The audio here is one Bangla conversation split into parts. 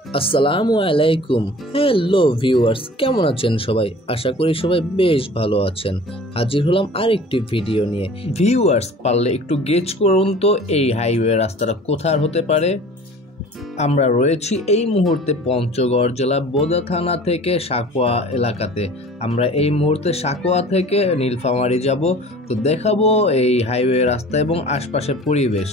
আসসালামু আলাইকুম। হ্যালো ভিউয়ার্স, কেমন আছেন সবাই? আশা করি সবাই বেশ ভালো আছেন। হাজির হলাম আরেকটি ভিডিও নিয়ে। ভিউয়ার্স, পারলে একটু গেজ করুন তো এই হাইওয়ে রাস্তাটা কোথার হতে পারে। আমরা রয়েছি এই মুহূর্তে পঞ্চগড় জেলা বোদা থানা থেকে সাকোয়া এলাকাতে। আমরা এই মুহূর্তে সাকোয়া থেকে নীলফামারী যাব। তো দেখাবো এই হাইওয়ে রাস্তা এবং আশপাশের পরিবেশ।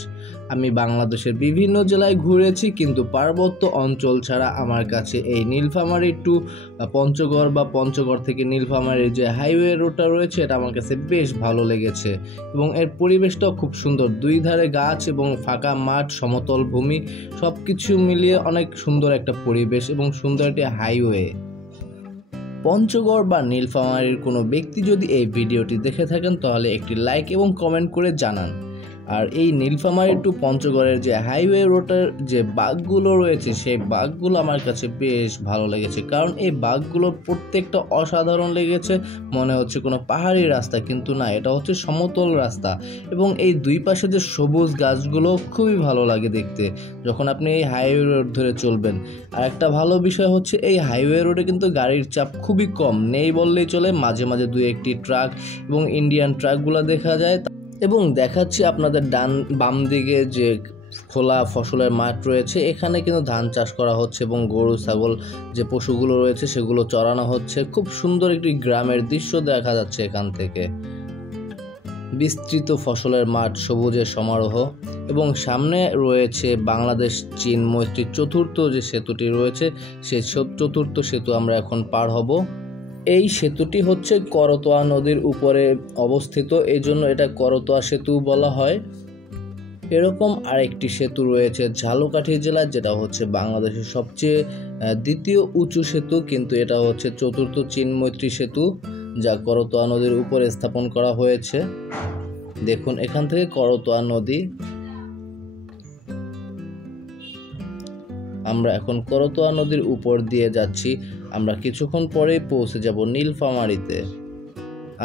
আমি বাংলাদেশের বিভিন্ন জেলায় ঘুরেছি, কিন্তু পার্বত্য অঞ্চল ছাড়া আমার কাছে এই নীলফামারী টু পঞ্চগড় বা পঞ্চগড় থেকে নীলফামারীর যে হাইওয়ে রোডটা রয়েছে এটা আমার কাছে বেশ ভালো লেগেছে এবং এর পরিবেশটাও খুব সুন্দর। দুই ধারে গাছ এবং ফাঁকা মাঠ, সমতল ভূমি, সব কিছু মিলিয়ে অনেক সুন্দর একটা পরিবেশ এবং সুন্দর একটি হাইওয়ে। পঞ্চগড় বা নীলফামারীর কোনো ব্যক্তি যদি এই ভিডিওটি দেখে থাকেন তাহলে একটি লাইক এবং কমেন্ট করে জানান। আর এই নীলফামারী টু পঞ্চগড়ের যে হাইওয়ে রোডের যে বাঁকগুলো রয়েছে সেই বাঁকগুলো আমার কাছে বেশ ভালো লেগেছে, কারণ এই বাঁকগুলোর প্রত্যেকটা অসাধারণ লেগেছে। মনে হচ্ছে কোনো পাহাড়ি রাস্তা, কিন্তু না, এটা হচ্ছে সমতল রাস্তা এবং এই দুই পাশে যে সবুজ গাছগুলো খুবই ভালো লাগে দেখতে যখন আপনি এই হাইওয়ে রোড ধরে চলবেন। আর একটা ভালো বিষয় হচ্ছে এই হাইওয়ে রোডে কিন্তু গাড়ির চাপ খুবই কম, নেই বললেই চলে। মাঝে মাঝে দুই একটি ট্রাক এবং ইন্ডিয়ান ট্রাকগুলো দেখা যায়। এবং দেখাচ্ছি আপনাদের বাম দিকে যে খোলা ফসলের মাঠ রয়েছে, এখানে কিন্তু ধান চাষ করা হচ্ছে এবং গরু ছাগল যে পশুগুলো রয়েছে সেগুলো চড়ানো হচ্ছে। খুব সুন্দর একটি গ্রামের দৃশ্য দেখা যাচ্ছে এখান থেকে। বিস্তৃত ফসলের মাঠ, সবুজের সমারোহ এবং সামনে রয়েছে বাংলাদেশ চীন মৈত্রী চতুর্থ যে সেতুটি রয়েছে, সেই চতুর্থ সেতু আমরা এখন পার হব। এই সেতুটি হচ্ছে করতোয়া নদীর উপরে অবস্থিত, এই জন্য এটা করতোয়া সেতু বলা হয়। এরকম আরেকটি সেতু রয়েছে ঝালকাঠি জেলায়, যেটা হচ্ছে বাংলাদেশের সবচেয়ে দ্বিতীয় উঁচু সেতু, কিন্তু এটা হচ্ছে চতুর্থ চীন মৈত্রী সেতু, যা করতোয়া নদীর উপরে স্থাপন করা হয়েছে। দেখুন এখান থেকে করতোয়া নদী। আমরা এখন করতোয়া নদীর উপর দিয়ে যাচ্ছি। আমরা কিছুক্ষণ পরেই পৌঁছে যাব নীলফামারীতে।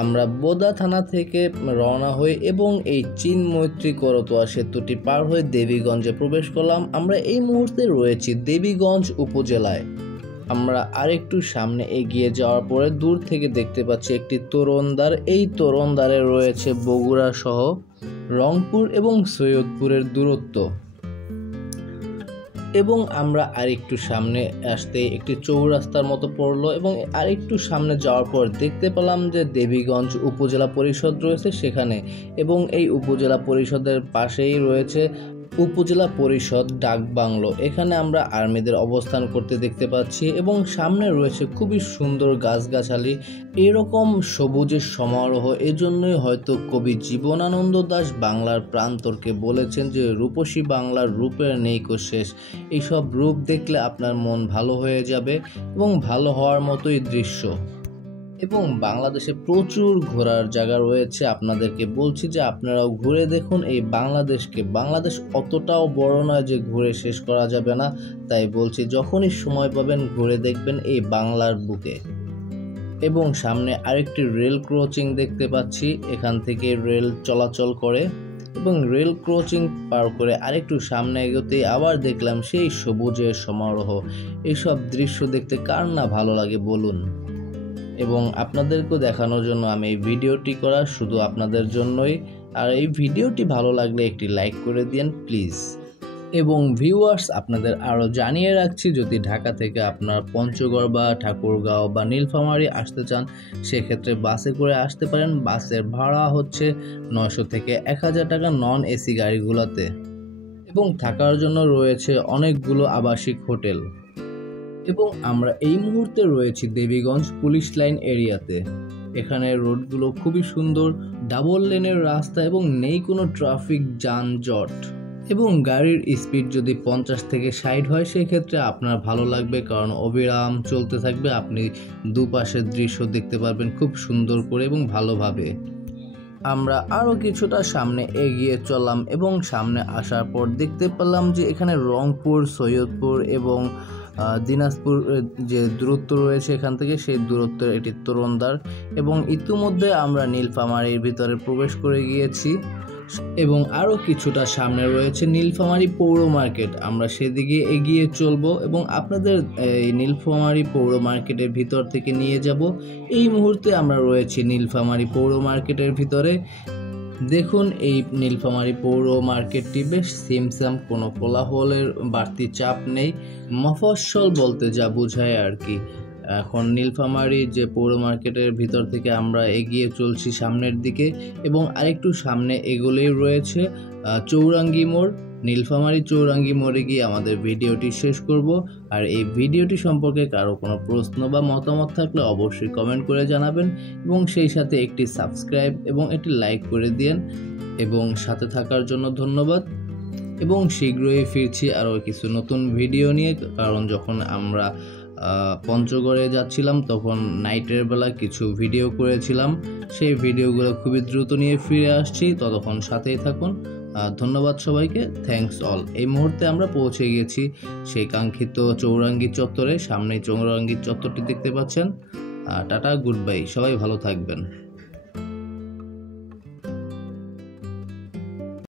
আমরা বোদা থানা থেকে রওনা হই এবং এই চীন মৈত্রী করতোয়া সেতুটি পার হয়ে দেবীগঞ্জে প্রবেশ করলাম। আমরা এই মুহূর্তে রয়েছি দেবীগঞ্জ উপজেলায়। আমরা আরেকটু সামনে এগিয়ে যাওয়ার পরে দূর থেকে দেখতে পাচ্ছি একটি তোরণদ্বার। এই তোরণদ্বারে রয়েছে বগুড়া সহ রংপুর এবং সৈয়দপুরের দূরত্ব। এবং আমরা আরেকটু সামনে আসতে একটি চৌরাস্তার মতো পড়লো এবং আরেকটু সামনে যাওয়ার পর দেখতে পেলাম যে দেবীগঞ্জ উপজেলা পরিষদ রয়েছে সেখানে, এবং এই উপজেলা পরিষদের পাশেই রয়েছে উপজেলা পরিষদ ডাক বাংলো। এখানে আমরা আর্মিদের অবস্থান করতে দেখতে পাচ্ছি এবং সামনে রয়েছে খুবই সুন্দর গাছগাছালি, এরকম সবুজের সমারোহ। এজন্যই হয়তো কবি জীবনানন্দ দাশ বাংলার প্রান্তরকে বলেছেন যে রূপসী বাংলার রূপের নেই কো শেষ। এইসব রূপ দেখলে আপনার মন ভালো হয়ে যাবে এবং ভালো হওয়ার মতোই দৃশ্য। এবং বাংলাদেশে প্রচুর ঘোরার জায়গা রয়েছে, আপনাদেরকে বলছি যে আপনারাও ঘুরে দেখুন এই বাংলাদেশকে। বাংলাদেশ অতটাও বড় নয় যে ঘুরে শেষ করা যাবে না, তাই বলছি যখনই সময় পাবেন ঘুরে দেখবেন এই বাংলার বুকে। এবং সামনে আরেকটি রেল ক্রসিং দেখতে পাচ্ছি, এখান থেকে রেল চলাচল করে এবং রেল ক্রসিং পার করে আরেকটু সামনে এগোতেই আবার দেখলাম সেই সবুজের সমারোহ। এইসব দৃশ্য দেখতে কার না ভালো লাগে বলুন। এবং আপনাদেরকেও দেখানোর জন্য আমি এই ভিডিওটি করা, শুধু আপনাদের জন্যই। আর এই ভিডিওটি ভালো লাগলে একটি লাইক করে দিন প্লিজ। এবং ভিউয়ার্স, আপনাদের আরও জানিয়ে রাখছি, যদি ঢাকা থেকে আপনার পঞ্চগড় বা ঠাকুরগাঁও বা নীলফামারী আসতে চান সেক্ষেত্রে বাসে করে আসতে পারেন। বাসের ভাড়া হচ্ছে 900 থেকে 1000 টাকা নন এসি গাড়িগুলোতে, এবং থাকার জন্য রয়েছে অনেকগুলো আবাসিক হোটেল। এবং আমরা এই মুহূর্তে রয়েছি দেবীগঞ্জ পুলিশ লাইন এরিয়াতে। এখানে রোডগুলো খুবই সুন্দর, ডাবল লেনের রাস্তা এবং নেই কোনো ট্রাফিক যানজট। এবং গাড়ির স্পিড যদি 50 থেকে 60 হয় সেক্ষেত্রে আপনার ভালো লাগবে, কারণ অবিরাম চলতে থাকবে, আপনি দুপাশের দৃশ্য দেখতে পারবেন খুব সুন্দর করে এবং ভালোভাবে। আমরা আরও কিছুটা সামনে এগিয়ে চললাম এবং সামনে আসার পর দেখতে পেলাম যে এখানে রংপুর, সৈয়দপুর এবং দিনাজপুর যে দূরত্ব রয়েছে এখান থেকে, সেই দূরত্বের এটি তোরণদ্বার। এবং ইতিমধ্যে আমরা নীলফামারীর ভিতরে প্রবেশ করে গিয়েছি। এবং আরও কিছুটা সামনে রয়েছে নীলফামারী পৌর মার্কেট। আমরা সেদিকে এগিয়ে চলবো এবং আপনাদের এই নীলফামারী পৌর মার্কেটের ভিতর থেকে নিয়ে যাব। এই মুহূর্তে আমরা রয়েছি নীলফামারী পৌর মার্কেটের ভিতরে। দেখুন এই নীলফামারী পৌর মার্কেটটি বেশ সিমসাম, কোনো কোলাহলের বাড়তি চাপ নেই। মফস্বল বলতে যা বোঝায় আর কি। এখন নীলফামারী যে পৌর মার্কেটের ভিতর থেকে আমরা এগিয়ে চলছি সামনের দিকে এবং আরেকটু সামনে এগোলেই রয়েছে চৌরাঙ্গি মোড়। নীলফামারী চৌরাঙ্গি মোড়ে গিয়ে আমাদের ভিডিওটি শেষ করব। আর এই ভিডিওটি সম্পর্কে কারো কোনো প্রশ্ন বা মতামত থাকলে অবশ্যই কমেন্ট করে জানাবেন এবং সেই সাথে একটি সাবস্ক্রাইব এবং একটি লাইক করে দিন। এবং সাথে থাকার জন্য ধন্যবাদ। এবং শীঘ্রই ফিরছি আরও কিছু নতুন ভিডিও নিয়ে, কারণ যখন আমরা পঞ্চগড়ে যাচ্ছিলাম তখন নাইটের বেলা কিছু ভিডিও করেছিলাম, সেই ভিডিওগুলো খুবই দ্রুত নিয়ে ফিরে আসছি। ততক্ষণ সাথেই থাকুন। ধন্যবাদ সবাইকে, থ্যাঙ্কস অল। এই মুহূর্তে আমরা পৌঁছে গেছি সেই কাঙ্ক্ষিত চৌরাঙ্গি চত্বরে। সামনে চৌরাঙ্গি চত্বরটি দেখতে পাচ্ছেন। টাটা, গুড বাই, সবাই ভালো থাকবেন।